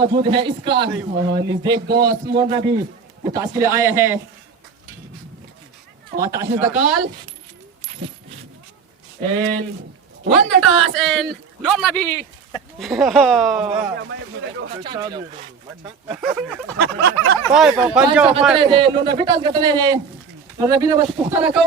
मौजूद है इसका नजदीक दोस्त मोरना भी टॉस के लिए आया है और toss the call and one the toss and Morna भी नोरना भी टॉस करते हैं नोरना भी बस पुख्ता रखो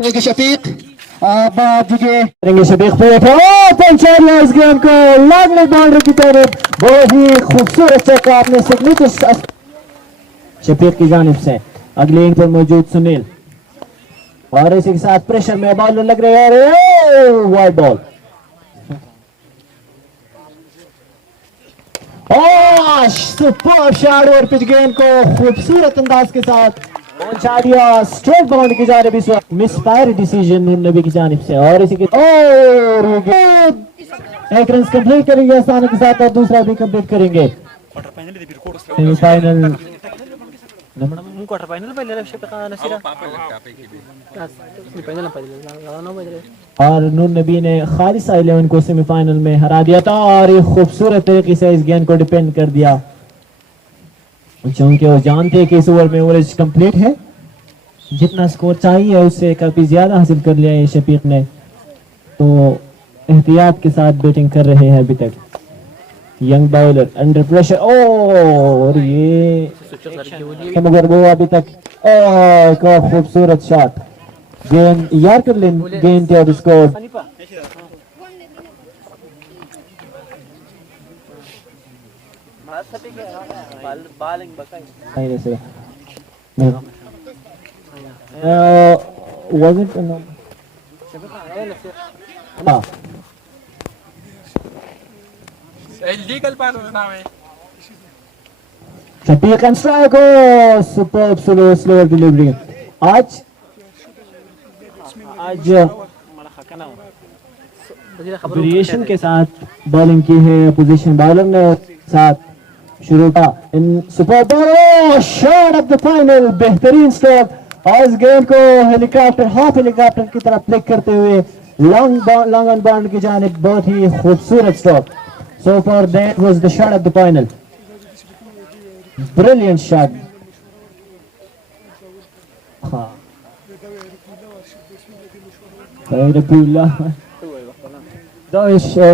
Thank you शफीक शफीक पंचायत इस गेम को लागले बाउंड्री की तरफ बहुत ही खूबसूरत चक्का आपने सिग्नेचर शफीक की जानिब से अगले इन पर मौजूद सुनील और इसी के साथ प्रेशर में बॉलर लग रहे हैं वाइड बॉल सुपर शॉट और पिच गेंद को खूबसूरत अंदाज के साथ पहुंचा दिया स्ट्रेट बाउंड्री की जानिब इस वक्त मिसफायर डिसीजन नूर नबी की जानिब से और इसी के और एक रन कंप्लीट करेंगे आसानी के साथ और दूसरा भी कंप्लीट करेंगे सेमीफाइनल क्वार्टर फाइनल और नूर नबी ने खालिसा 11 को सेमीफाइनल में हरा दिया था और ये खूबसूरत तरीके से इस गेंद को डिपेंड कर दिया क्योंकि वो जानते कि इस ओवर में ओवरेज कंप्लीट है जितना स्कोर चाहिए उससे काफी ज्यादा हासिल कर लिया ये शफीक ने तो एहतियात के साथ बैटिंग कर रहे हैं अभी तक यंग बॉलर अंडर प्रेशर और ये मगर वो अभी तक का खूबसूरत शॉट गेंद यार कर लें गेंद और स्कोर wasn't illegal पालो नाम है Shafiq and strike superb slow delivery आज वेरिएशन के साथ बॉलिंग की है पोजीशन बॉलर ने साथ शुरू का इन super shot of the final बेहतरीन स्ट्रोक और इस गेंद को हेलीकॉप्टर हाफ हेलीकॉप्टर की तरफ फ्लिक करते हुए लॉन्ग ऑन बाउंड की जानिब बहुत ही खूबसूरत stroke so for that was the shot of the final brilliant shot हाँ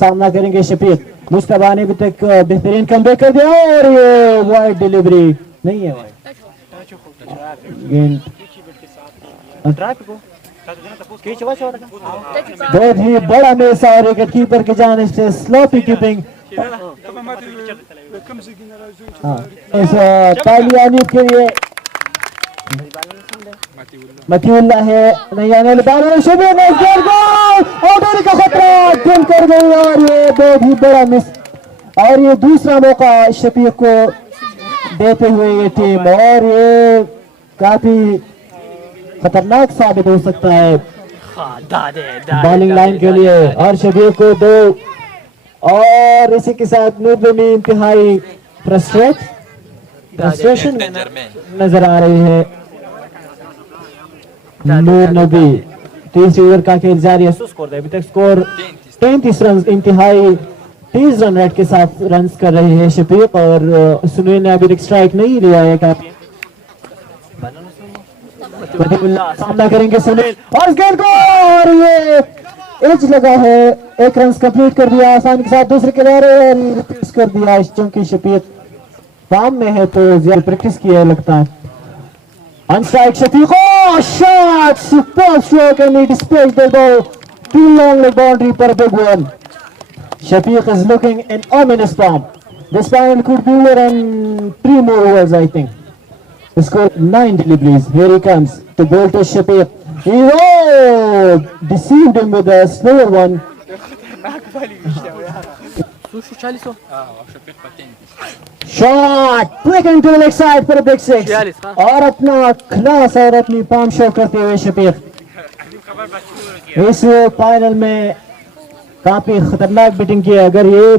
सामना करेंगे शफीक मुस्तफा ने अभी तक बेहतरीन कमबैक कर दिया और ये वाइड डिलीवरी नहीं है गेंद बहुत ही बड़ा मिस और विकेट कीपर की जानिब से स्लोपी कीपिंग तालियानी के लिए मतीउल्लाह है नहीं आने वाले बाल और शबीर ने गोल आउट होने का खतरा गोल कर गई और ये बहुत ही बड़ा मिस और ये दूसरा मौका शफीक को देते हुए ये टीम और ये काफी खतरनाक साबित हो सकता है बॉलिंग लाइन के लिए और शबीर को 2 और इसी के साथ नूर में इंतहाई फ्रस्ट्रेशन नजर आ रही है नूर नबी 30 ओवर का खेल जारी है स्कोर अभी तक स्कोर 33 रन इंतहाई 30 रन रेट के साथ रन कर रहे हैं शफीक और सुनील ने अभी तक स्ट्राइक नहीं लिया है काफी सामना करेंगे सुनील और गेंद को और ये एज लगा है 1 रन कंप्लीट कर दिया आसानी के साथ दूसरे किनारे रिप्लेस कर दिया चूंकि शफीक फॉर्म में है तो ज्यादा प्रैक्टिस किया है लगता है on strike Shafiq shot superb stroke and he dispatched the ball too long leg boundary for a big one. Shafiq is looking in ominous form. This final could be over in 3 more overs I think. The score 9 deliveries. Here he comes to bowl to Shafiq. He deceived him with a slower one. Shot flicking to the leg side for a big 6 और अपना class और अपनी palm show करते हुए शफीक इस final में काफी खतरनाक बैटिंग की है अगर ये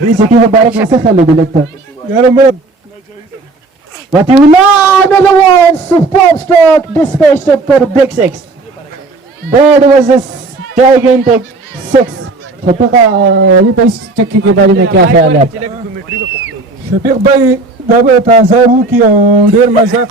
ये चक्की मुबारक कैसे खेल ली लगता यार मैं Matiullah another one superb stroke dispatched it for a big 6 that was a gigantic 6 Shafiq ये तो इस चक्की के बारे में क्या ख्याल है आपका शफीक भाई दबे ताज़ा हूँ कि डेर मजाक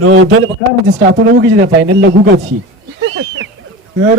नो दल बकार मुझे स्टार्ट होना होगी जब फाइनल लगूगा थी यार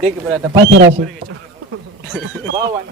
देख बड़ा था पाँच राशि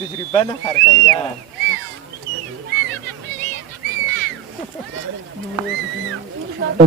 तजरिबा ना खर्चा यार तो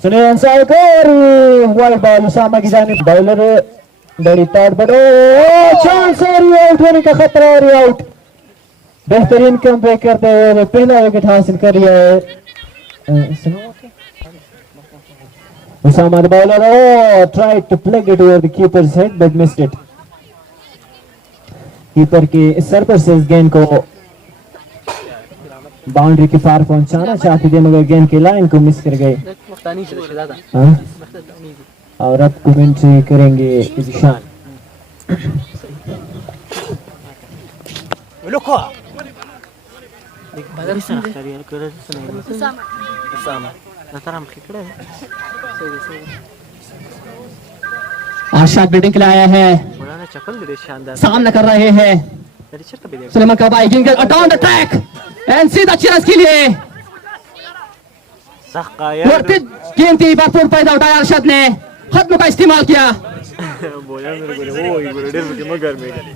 सुनील अंसारी को वाइड बॉल उसामा की जानिब बॉलर बड़ी ताड़ बड़ो चांस और आउट होने का खतरा और आउट बेहतरीन कमबैक करते हुए पहला विकेट हासिल कर लिया है Usama the bowler tried to plug it over the keeper's head but missed it keeper के सर पर से इस गेंद को बाउंड्री के पार पहुंचाना चाहते थे मगर गेंद की लाइन को मिस कर गए और अब कमेंट्री करेंगे ईशान आशाद बैटिंग के लिए आया है सामना कर रहे हैं सुलेमान का भाई गेंद डाउन द ट्रैक एंड सीधा चिरस के लिए गेंद थी भरपूर पैदा उठाया अरशद ने खत्म का इस्तेमाल किया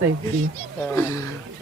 सही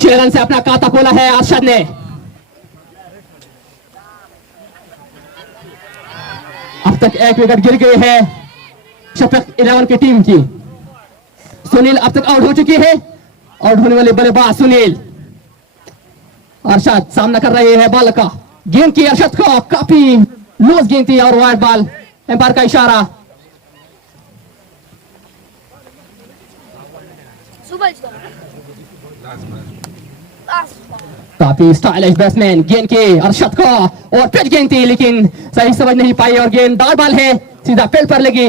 6 रन से अपना खाता खोला है अरशद ने अब तक 1 विकेट गिर गए हैं शफीक 11 की टीम की सुनील अब तक आउट हो चुकी है आउट होने वाले बल्लेबाज सुनील अरशद सामना कर रहे हैं बॉल का गेंद की अरशद को काफी लूज गेंद थी और वाइड बॉल एम्पायर का इशारा काफी स्टाइलिश बैट्समैन गेंद की अरशद को और फिर गेंद थी लेकिन सही समझ नहीं पाई और गेंद डॉट बॉल है सीधा फील्ड पर लगी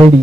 ready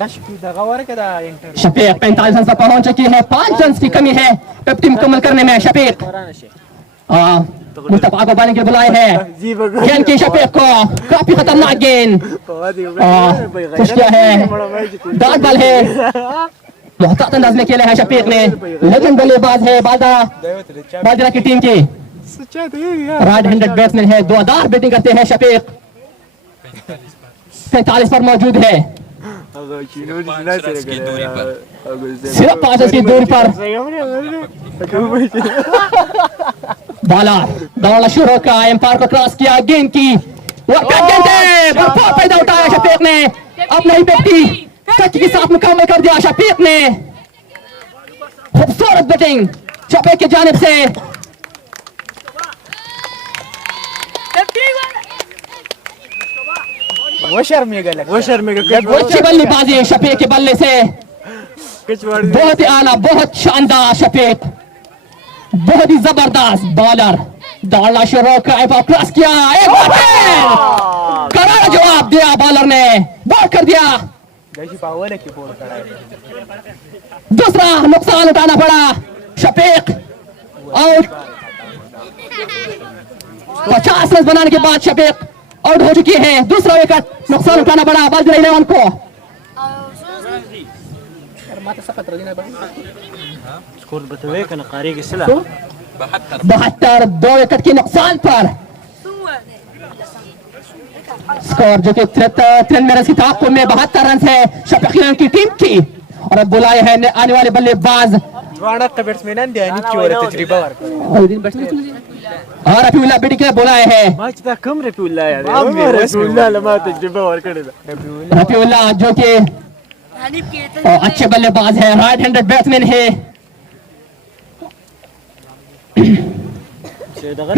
रश की दगावर के दा शफीक 45 रन पर पहुंच चुकी है 5 रन की कमी है 50 मुकम्मल करने में शफीक मुस्तफा को बॉलिंग के बुलाए हैं गेंद की शफीक को काफी खतरनाक गेंद खुश किया है डॉट बॉल है मोहतात अंदाज में खेला है शफीक ने लेकिन बल्लेबाज है बाजरा की टीम की राइट हैंडेड बैट्समैन है दुआदार बैटिंग करते हैं शफीक 45 पर मौजूद है सिर्फ 5 की दूरी पर बॉलर दौड़ना शुरू का एम्पायर को क्रॉस किया गेंद की पैदा उठाया शफीक ने अपना ही व्यक्ति कच के साथ मुकम्मल कर दिया शफीक ने खूबसूरत बैटिंग शफीक की जानिब से वो शर्मेगा अच्छी बल्लेबाजी शफीक के बल्ले से बहुत ही आला बहुत शानदार शफीक बहुत ही जबरदस्त बॉलर दौड़ना शुरू क्रॉस किया एक करारा जवाब दिया बॉलर ने बॉल कर दिया दूसरा नुकसान उठाना पड़ा शफीक आउट 50 रन बनाने के बाद शफीक आउट हो चुकी है दूसरा विकेट नुकसान उठाना पड़ा बाजरा 11 को स्कोर बतावे कना कारी के सिला 72 2 विकेट के नुकसान पर स्कोर जो कि 93 रन की ताकत में 72 रन है शफीक की टीम की और अब बुलाए हैं आने वाले बल्लेबाज वाड़ा का बैट्समैन दे नीचे वाला तजर्बा वर्क और रफीउल्लाह बैटिंग के लिए बुलाए हैं मैच दा कम रफीउल्लाह यार रफीउल्लाह लमा तजर्बा वर्क करेगा रफीउल्लाह जो कि अच्छे बल्लेबाज है राइट हैंडेड बैट्समैन है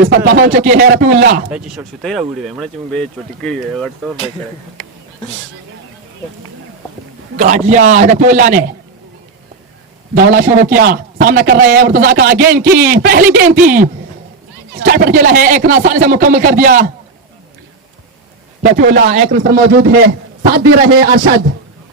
इस पर पहुंच चुकी है रफीउल्लाह त्याची शॉट सुतायला उडी आहे म्हणजे मी बे छोटी करी व्हाट्सएप पे करे गाड़ लिया रफीउल्लाह ने दौड़ना शुरू किया सामना कर रहे हैं मुर्तजा का गेंद की पहली गेंद थी स्टार्ट पर खेला है एक रन आसानी से मुकम्मल कर दिया रफीउल्लाह एक रन पर मौजूद है साथ दे रहे हैं अरशद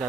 दा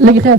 लगी खैर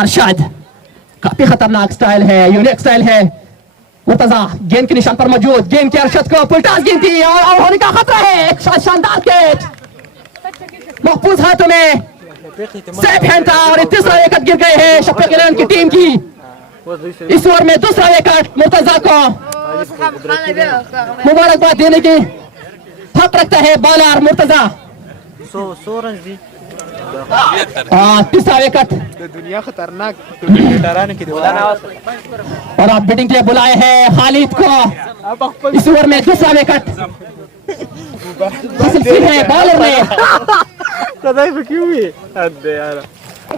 अरशद काफी खतरनाक स्टाइल है यूनिक स्टाइल है मुर्तजा गेंद के निशान पर मौजूद गेंद के अरशद को पुलटास गेंद थी और होने का खतरा है एक शानदार कैच महफूज हाथों में सेफ हैंड था और तीसरा विकेट गिर गए हैं शफीक की टीम की इस ओवर में दूसरा विकेट मुर्तजा को मुबारकबाद देने की हक रखता है बॉलर मुर्तजा 100 रन दी तीसरा विकेट दुनिया खतरनाक डराने की और आप बैटिंग के लिए बुलाए हैं खालिद को इस ओवर में दूसरा विकेट हासिल की है बॉलर ने कदाई पे क्यों है अरे यार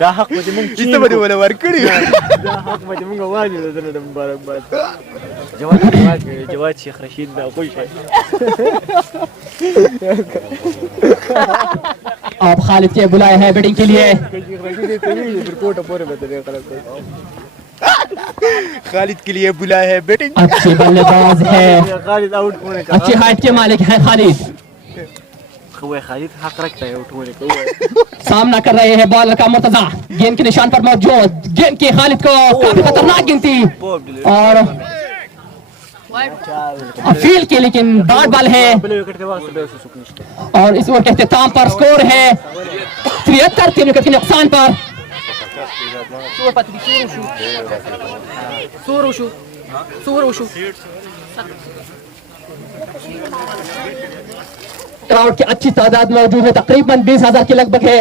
दा हक मध्ये मग चित्त मध्ये बोला वर्कडी दा हक मध्ये मग वाजी देतो मुबारकबाद जवाद शेख रशीद दा कोई है आप खालिद के बुलाए हैं बैटिंग के लिए खालिद के लिए बुलाया है बैटिंग अच्छे बल्लेबाज है खालिद आउट होने का अच्छी हाइट के मालिक है खालिद खालिद हक रखता है आउट होने का सामना कर रहे हैं बॉलर का मुर्तजा गेंद के निशान पर मौजूद गेंद की खालिद को काफी खतरनाक गेंद थी और फील की लेकिन डॉट बॉल है और इस ओवर के इख्तिताम पर स्कोर है 73 3 विकेट के नुकसान पर क्राउड की अच्छी तादाद मौजूद है तकरीबन 20,000 के लगभग है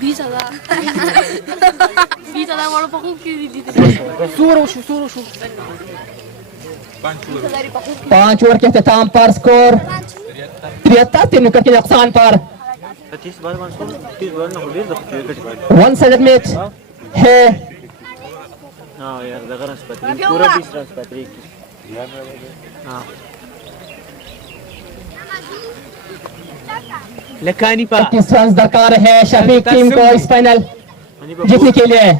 20,000 20,000 वालों को क्यों दी थी सूर उशू 5 ओवर के अख्ताम पर स्कोर 73, 3 विकेट के नुकसान पर 1 मिनट है। हाँ यार दगा रन पत्रिक पूरा 20 रन पत्रिक। हाँ लखानी पा 21 रन दरकार है शफीक टीम को इस फाइनल जीतने के लिए।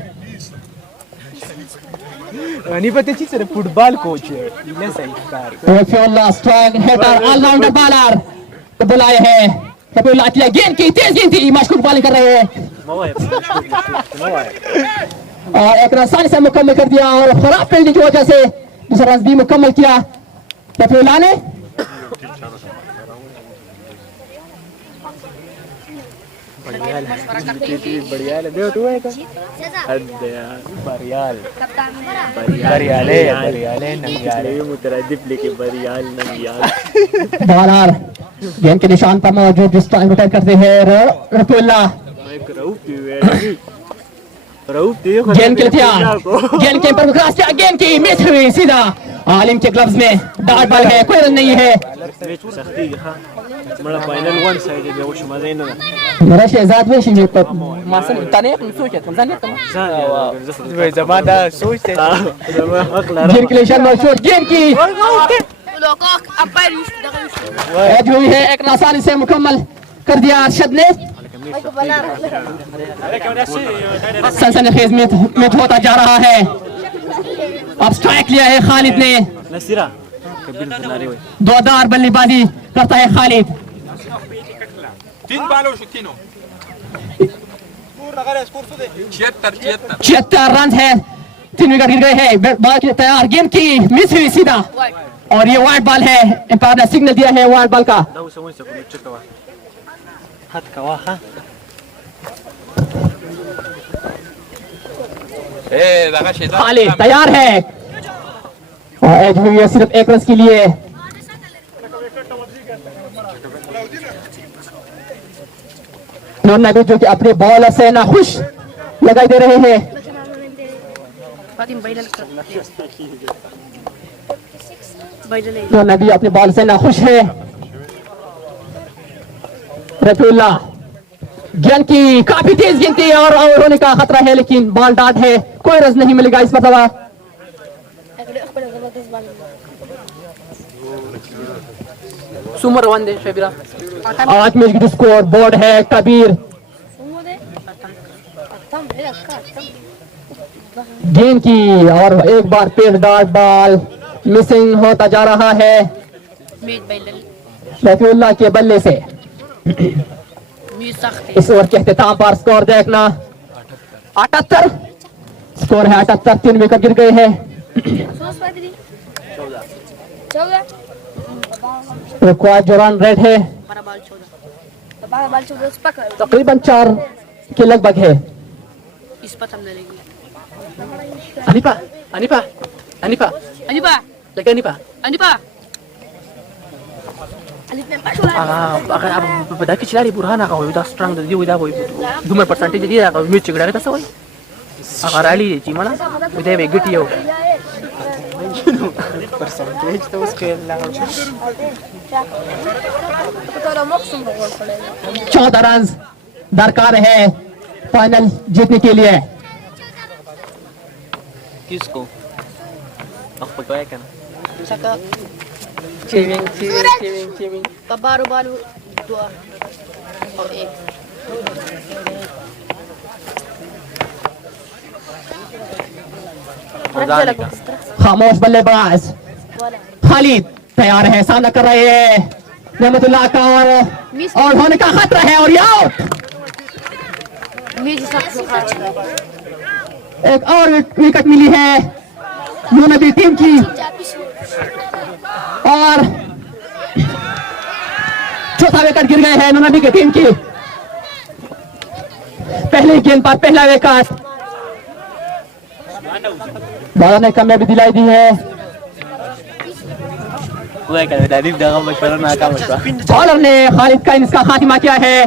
नहीं पता चीज सर फुटबॉल कोच है इन्हें सही कार Rafiullah strong hitter allrounder bowler को बुलाए हैं। रफीउल्लाह की गेंद की तेज गेंद थी, मशकूक बॉलिंग कर रहे हैं और एक रन आसानी से मुकम्मल कर दिया और खराब फील्डिंग की वजह से दूसरा रन भी मुकम्मल किया रफीउल्लाह ने। बढ़िया है देखो तू है का अरे यार बरियाल नंगियाल ये मुतरद्दिफ लेके बरियाल नंगियाल बॉलर गेंद के निशान पर मौजूद जिस टाइम रिटायर करते हैं रफीउल्लाह। गेंद के तैयार, गेंद के पर क्रॉस किया, गेंद की मिस हुई सीधा आलिम के ग्लव्स में। डॉट बॉल है, कोई रन नहीं है। मेरा शहजाद में शिंजे पर मासन तने अपन सोच के समझाने तुम जमाना सोचते गेंद के निशान मौजूद, गेंद की एज हुई है, एक आसानी से मुकम्मल कर दिया अरशद ने। सनसनीखेज मैच होता जा रहा है। अब स्ट्राइक लिया है खालिद ने, दोदार बल्लेबाजी करता है खालिद। 76 रन है, 3 विकेट गिर गए हैं। बॉल की तैयार, गेंद की मिस हुई सीधा और ये वाइड बॉल है। एम्पायर ने सिग्नल दिया है वाइड बॉल का। खालिद तैयार है और एज हुई है सिर्फ 1 रन के लिए। नूर जो कि अपने बॉलर से नाखुश लगाई दे रहे हैं। नूर नबी अपने बॉल से नाखुश है। रफीउल्लाह गेंद की काफी तेज गेंद थी और आउट होने का खतरा है, लेकिन बॉल डाट है, कोई रन नहीं मिलेगा इस मरतबा। सुमर वन दे शबीरा। आज मैच की स्कोर बोर्ड है कबीर। गेंद की और एक बार फिर डॉट बॉल मिसिंग होता जा रहा है रफीउल्लाह के बल्ले से। इस ओवर के अख्ताम पर स्कोर देखना 78 स्कोर है, 78, 3 विकेट गिर गए हैं। रिक्वायर्ड जो रन रेट है तकरीबन 4 के लगभग है। अनिपा अनिपा अनिपा अनिपा लगे अनिपा अनिपा akan apa badaki cari burhana kau udah strong dari dia udah boy dumar percentage dia kau mute cegara ka sawai akan rally di mana udah begut yo percentage तो उसके लाओ 14 रन दरकार है फाइनल जीतने के लिए। किसको aku kan Ciming. Baru 2 और 1 खामोश बल्लेबाज खालिद तैयार है, सामना कर रहे हैं नेमतुल्लाह का और होने का खतरा है और आउट। एक और विकेट मिली है नूर नबी टीम की और चौथा विकेट गिर गए हैं नूर नबी की टीम की। पहले गेंद पर पहला विकेट बॉलर ने कामयाबी दिलाई दी है। बॉलर ने खालिद का इसका खात्मा किया है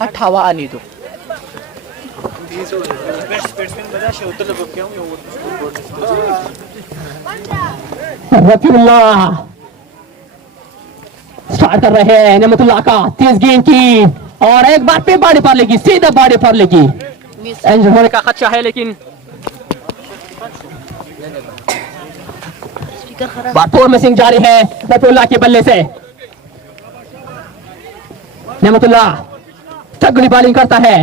हट हवा आने दो रफीउल्लाह स्टार्ट कर रहे हैं नेमतुल्लाह का तेज गेंद की और एक बार पे बॉडी पर लगी सीधा बॉडी पर लगी इंजर होने का खदशा है लेकिन बार मिसिंग जारी है रफीउल्लाह के बल्ले से नेमतुल्लाह तगड़ी बॉलिंग करता है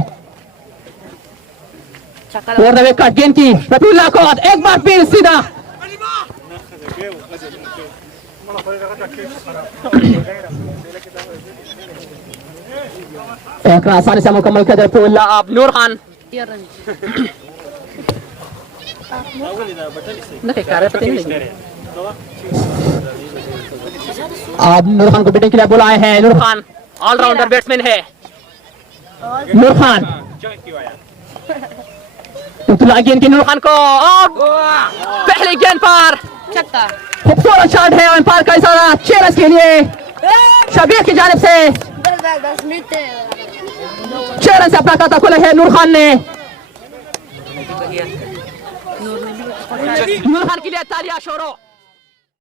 और दबे कट गेंद की रफीउल्लाह को एक बार फिर सीधा एक आसानी से मुकम्मल कर रफीउल्लाह अब नूर खान अब नूर खान को बैटिंग के लिए बुलाए हैं नूर खान ऑलराउंडर बैट्समैन है नूर खान गेंद की नूर खान को पहले गेंद पर छक्का खूबसूरत शॉट है अंपायर का इशारा चेयर्स के लिए शबीर की जानिब से 10 मिनट चेयर से अपना खाता खोला है नूर खान ने नूर खान के लिए तालियां शोरों